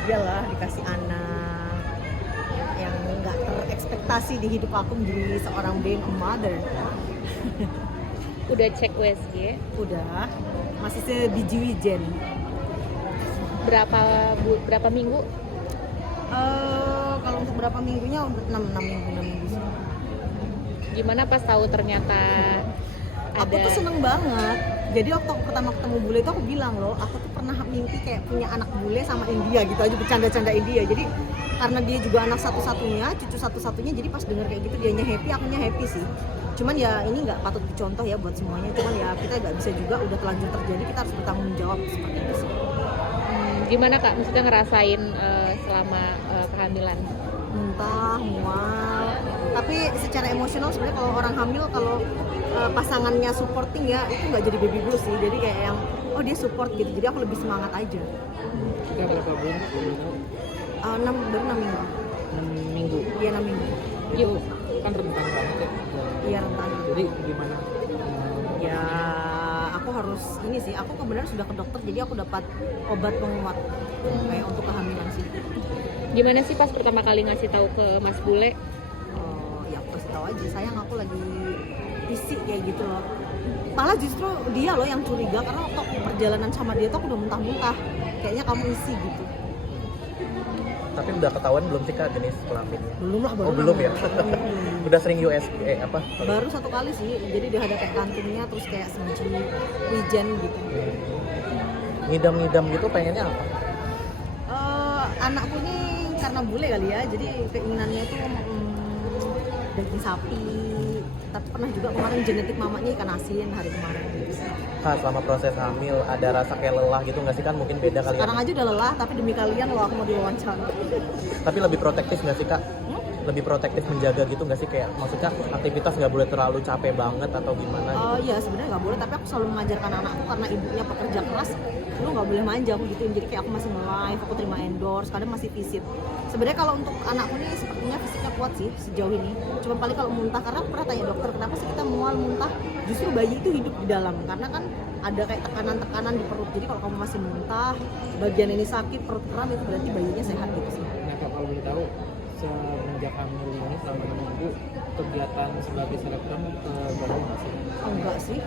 bahagia lah dikasih anak yang nggak terekspektasi di hidup aku menjadi seorang being a mother. Udah cek USG? Udah, masih sebiji wijen. Berapa minggu? Kalau untuk berapa minggunya udah 6 minggu sih. Gimana pas tahu ternyata Aku tuh seneng banget. Jadi waktu aku pertama ketemu bule itu aku bilang loh, aku tuh pernah mimpi kayak punya anak bule sama India gitu aja, bercanda-canda India. Jadi karena dia juga anak satu-satunya, cucu satu-satunya, jadi pas denger kayak gitu dianya happy, akunya happy sih. Cuman ya ini nggak patut dicontoh ya buat semuanya. Cuman ya kita nggak bisa juga, udah telanjur terjadi, kita harus bertanggung jawab seperti itu sih. Gimana Kak, maksudnya ngerasain selama kehamilan? Muntah, mual. Tapi secara emosional sebenarnya kalau orang hamil, kalau pasangannya supporting ya, itu nggak jadi baby blues sih. Jadi kayak yang oh dia support gitu, jadi aku lebih semangat aja. Kita berapa bulan? 6 minggu. 6 minggu. Iya 6 minggu. Itu kan rentan banget ya. Iya rentan. Jadi gimana? Ya aku harus ini sih, aku kebenaran sudah ke dokter, jadi aku dapat obat penguat kayak untuk kehamilan sih. Gimana sih pas pertama kali ngasih tahu ke Mas Bule? Ya aku kasih tahu aja, sayang aku lagi isi kayak gitu loh. Malah justru dia loh yang curiga, karena waktu aku perjalanan sama dia tuh aku udah muntah-muntah, kayaknya kamu isi gitu. Tapi udah ketahuan belum sih Kak jenis kelaminnya? Belum lah, baru. Oh belum ya? Belum. Udah sering USG apa? Baru 1 kali sih, jadi dia ada kayak kantinnya, terus kayak sebiji wijen gitu. Ngidam-ngidam gitu pengennya apa? Anakku ini karena bule kali ya, jadi keinginannya itu daging sapi. Tapi pernah juga kemarin genetik mamanya ikan asin hari kemarin. Kak selama proses hamil ada rasa kayak lelah gitu nggak sih, kan mungkin beda kali ya? Sekarang aja udah lelah, tapi demi kalian loh aku mau diwawancara. Tapi lebih protektif nggak sih Kak? Lebih protektif menjaga gitu nggak sih, kayak maksudnya aktivitas nggak boleh terlalu capek banget atau gimana gitu? Iya sebenarnya nggak boleh, tapi aku selalu mengajarkan anakku karena ibunya pekerja keras, lu nggak boleh manja, aku gituin. Jadi kayak aku masih nge-live, aku terima endorse, kadang masih visit. Sebenarnya kalau untuk anakku nih sepertinya fisiknya kuat sih sejauh ini. Cuma paling kalau muntah, karena aku pernah tanya dokter kenapa sih kita mual muntah, justru bayi itu hidup di dalam karena kan ada kayak tekanan-tekanan di perut. Jadi kalau kamu masih muntah, bagian ini sakit, perut kram, itu berarti bayinya sehat gitu sih. Nah kalau boleh tahu, semenjak hamil ini selama 6 minggu kegiatan sebagai selebgram gabung nggak sih? Enggak sih,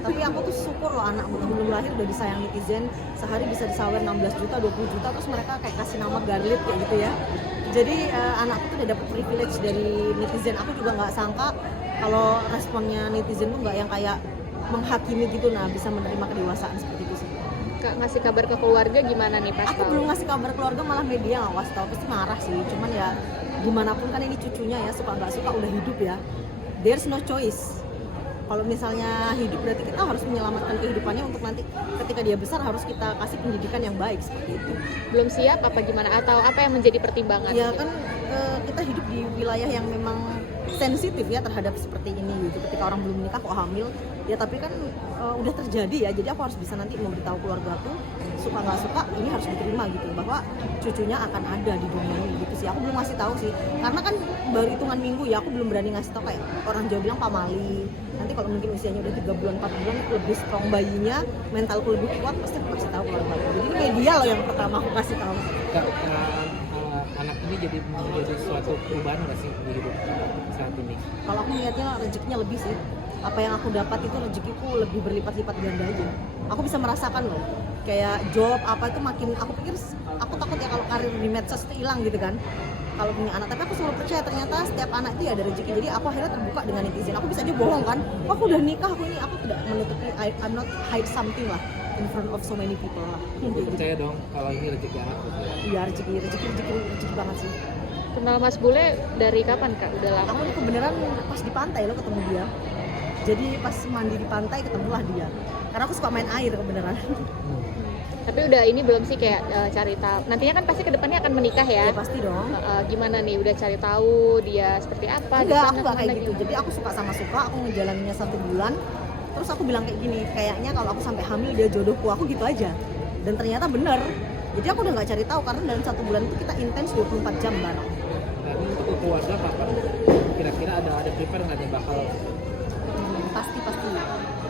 tapi aku tuh syukur loh anak belum lahir udah disayang netizen, sehari bisa disawer 16 juta, 20 juta, terus mereka kayak kasih nama Garlit kayak gitu ya. Jadi anakku tuh udah dapet privilege dari netizen. Aku juga nggak sangka kalau responnya netizen tuh nggak yang kayak menghakimi gitu, nah bisa menerima kedewasaan seperti itu sih. Kak ngasih kabar ke keluarga gimana nih pas Aku tahu? belum ngasih kabar keluarga, malah media nggak kasih tahu, pasti marah sih. Cuman ya gimana pun kan ini cucunya ya, suka nggak suka udah hidup ya. There's no choice. Kalau misalnya hidup berarti kita harus menyelamatkan kehidupannya untuk nanti ketika dia besar harus kita kasih pendidikan yang baik seperti itu. Belum siap apa gimana? Atau apa yang menjadi pertimbangan? Ya kan kita hidup di wilayah yang memang sensitif ya terhadap seperti ini gitu. Ketika orang belum menikah kok hamil, ya tapi kan udah terjadi ya. Jadi aku harus bisa nanti memberitahu keluargaku, suka nggak suka ini harus diterima gitu, bahwa cucunya akan ada di dunia ini gitu sih. Aku belum ngasih tahu sih, karena kan baru hitungan minggu ya, aku belum berani ngasih tahu. Kayak orang Jawa bilang pamali, nanti kalau mungkin usianya udah 3 bulan 4 bulan lebih strong bayinya, mentalku lebih kuat, pasti aku kasih tahu keluarga aku. Jadi ini media loh yang pertama aku kasih tahu. Anak ini jadi menjadi suatu perubahan nggak sih di hidup saat ini? Kalau aku lihatnya rezekinya lebih sih, apa yang aku dapat itu rezekiku lebih berlipat-lipat ganda aja. Aku bisa merasakan loh, kayak job apa itu makin, aku pikir, aku takut ya kalau karir di medsos itu hilang gitu kan kalau punya anak, tapi aku selalu percaya ternyata setiap anak itu ya ada rezeki. Jadi aku akhirnya terbuka dengan netizen. Aku bisa aja bohong kan, oh, aku udah nikah, aku ini, aku tidak menutupi, I'm not hide something lah in front of so many people lah. Aku percaya dong kalau ini rezeki anak. Iya, rezeki banget sih. Kenal Mas Bule dari kapan Kak? Udah lama? Aku ini kebenaran pas di pantai loh ketemu dia. Jadi pas mandi di pantai ketemulah dia, karena aku suka main air kebenaran. Tapi udah ini belum sih kayak cari tahu. Nantinya kan pasti kedepannya akan menikah ya? Ya pasti dong. Gimana nih? Udah cari tahu dia seperti apa? Enggak, di sana, aku nggak kayak kemana gitu. Jadi aku suka sama suka, aku ngejalaninnya 1 bulan. Terus aku bilang kayak gini, kayaknya kalau aku sampai hamil dia jodohku, aku gitu aja. Dan ternyata bener. Jadi aku udah nggak cari tahu, karena dalam 1 bulan itu kita intens 24 jam bareng. Nah ini untuk keluarga kapan? Kira-kira ada prepare nggak nih bakal? Pasti.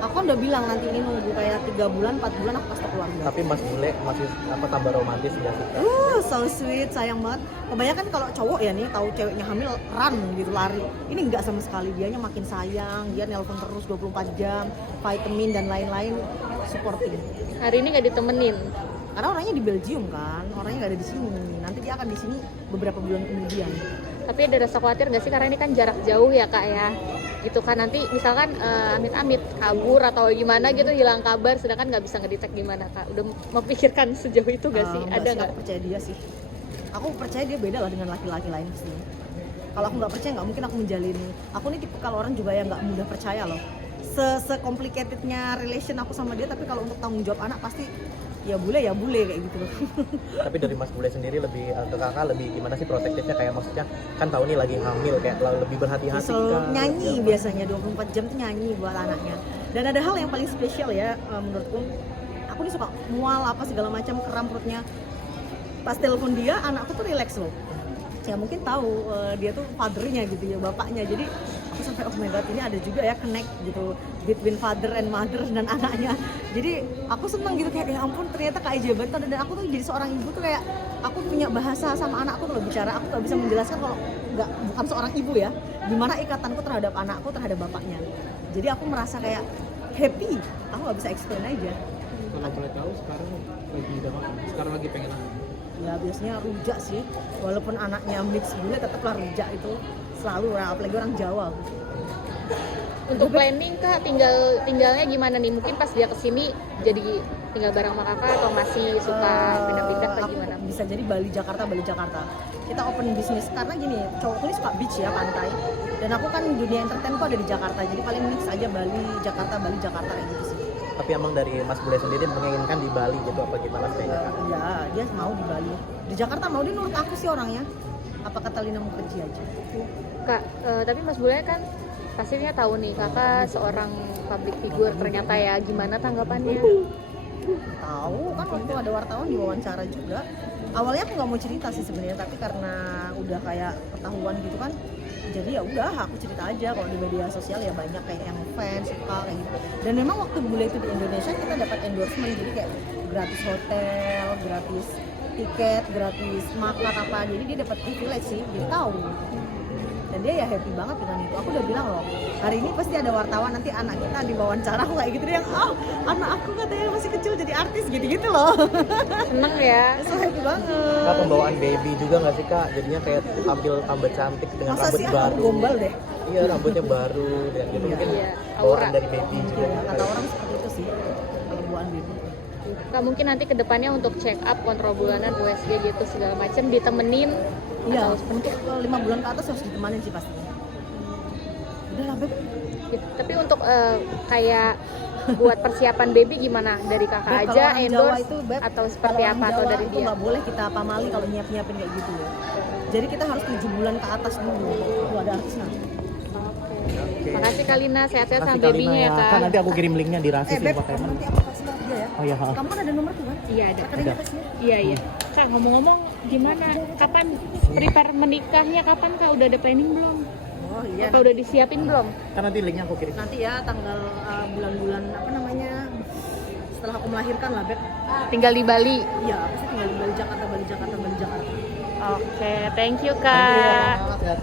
Aku kan udah bilang nanti ini nunggu kayak 3 bulan, 4 bulan aku kasih tau keluarga. Tapi Mas Bule masih tambah romantis nggak sih Kak? So sweet, sayang banget. Kebanyakan kalau cowok ya nih tahu ceweknya hamil run gitu, lari. Ini enggak sama sekali, dianya makin sayang, dia nelpon terus 24 jam, vitamin dan lain-lain, supporting. Hari ini nggak ditemenin. Karena orangnya di Belgium kan, orangnya nggak ada di sini. Nanti dia akan di sini beberapa bulan kemudian. Tapi ada rasa khawatir nggak sih, karena ini kan jarak jauh ya Kak ya, gitu kan nanti misalkan amit-amit kabur atau gimana gitu, hilang kabar, sedangkan nggak bisa ngedetect gimana Kak? Udah memikirkan sejauh itu nggak sih? Ada nggak? Aku percaya dia sih. Aku percaya dia beda lah dengan laki-laki lain pasti. Kalau aku nggak percaya nggak mungkin aku menjalin. Aku nih tipe kalau orang juga yang nggak mudah percaya loh. Se-complicatednya relation aku sama dia, tapi kalau untuk tanggung jawab anak pasti ya bule kayak gitu loh. Tapi dari Mas Bule sendiri lebih ke kakak lebih gimana sih protektifnya, kayak maksudnya kan tahu nih lagi hamil, kayak lebih berhati-hati Selalu Kak? nyanyi Ya. biasanya 24 jam tuh nyanyi buat anaknya. Dan ada hal yang paling spesial ya menurutku. Aku nih suka mual apa segala macam, kram perutnya. Pas telepon dia, anakku tuh relax loh. Ya mungkin tahu dia tuh fathernya gitu ya, bapaknya. Jadi aku sampai oh my god, ini ada juga ya connect gitu between father and mother dan anaknya. Jadi aku seneng gitu, kayak ya ampun ternyata keajaiban tuh. Dan aku tuh jadi seorang ibu tuh kayak aku punya bahasa sama anakku kalau bicara. Aku gak bisa menjelaskan kalau bukan seorang ibu ya, gimana ikatanku terhadap anakku, terhadap bapaknya. Jadi aku merasa kayak happy, aku gak bisa explain aja. Kalau boleh tahu sekarang lagi udah makan, sekarang lagi pengen apa? Ya biasanya rujak sih, walaupun anaknya mix bule tetaplah rujak itu selalu, apalagi orang Jawa. Untuk planning Kak, tinggalnya gimana nih? Mungkin pas dia kesini jadi tinggal bareng sama Kakak atau masih suka pindah-pindah atau Aku gimana? bisa jadi Bali Jakarta. Kita open bisnis karena gini, cowokku ini suka beach ya, pantai. Dan aku kan dunia entertain kok ada di Jakarta, jadi paling mix aja Bali Jakarta kayak gitu sih. Tapi emang dari Mas Bule sendiri menginginkan di Bali gitu apa gimana stay-nya Kak? Ya dia mau di Bali, di Jakarta mau, dia nurut aku sih orangnya. Apa kata Lina mau kerja aja. Kak, tapi Mas Bule kan pastinya tahu nih Kakak seorang public figure ternyata ya, gimana tanggapannya? Tahu kan waktu ada wartawan diwawancara juga. Awalnya aku nggak mau cerita sih sebenarnya, tapi karena udah kayak ketahuan gitu kan, jadi ya udah aku cerita aja. Kalau di media sosial ya banyak kayak yang fans suka kayak gitu. Dan memang waktu bule itu di Indonesia kita dapat endorsement, jadi kayak gratis hotel, gratis tiket, gratis makan apa, jadi dia dapat privilege sih, jadi tahu. Dan dia ya happy banget dengan itu. Aku udah bilang loh, hari ini pasti ada wartawan nanti anak kita diwawancara, aku kayak gitu. Dia yang anak aku katanya masih kecil jadi artis gitu-gitu loh. Seneng ya? So happy banget. Kak, pembawaan baby juga nggak sih Kak? Jadinya kayak tampil tambah cantik dengan Masa rambut sih baru. gombal deh. Iya, rambutnya baru dan gitu mungkin Iya, bawaan aura. dari baby juga. Ya, kata orang seperti itu sih kalau buan baby. Kak, mungkin nanti kedepannya untuk check up, kontrol bulanan, USG gitu segala macam ditemenin. Iya, atau untuk 5 bulan ke atas harus ditemanin sih pastinya. Udah lah Beb. gitu. Tapi untuk kayak buat persiapan baby gimana? Dari Kakak Beb, aja kalau orang Jawa endorse itu, Beb, atau seperti kalau apa orang atau Jawa dari itu dia? nggak boleh kita pamali kalau nyiapin kayak gitu ya. Jadi kita harus 7 bulan ke atas dulu. Tuh ada artisnya. Oke. Makasih Kak Lina, sehat-sehat sama Makasih, Kak babynya Lina, ya Kak. Kan nanti aku kirim linknya di Rasis Beb, Infotainment. nanti aku kasih tahu dia ya. Oh iya, ha. Kamu kan ada nomor tuh kan? Iya ada. Rekeningnya kasih ya. Iya iya. Kak, ngomong-ngomong gimana? Kapan prepare menikahnya? Kapan Kak? Udah ada planning belum? Oh iya. Apa udah disiapin belum? Kan nanti linknya aku kirim. Nanti ya tanggal bulan-bulan apa namanya, setelah aku melahirkan lah Beb. Tinggal di Bali. Iya, aku sih tinggal di Bali Jakarta. Oke, thank you Thank you, Kak. Kak. Sehat.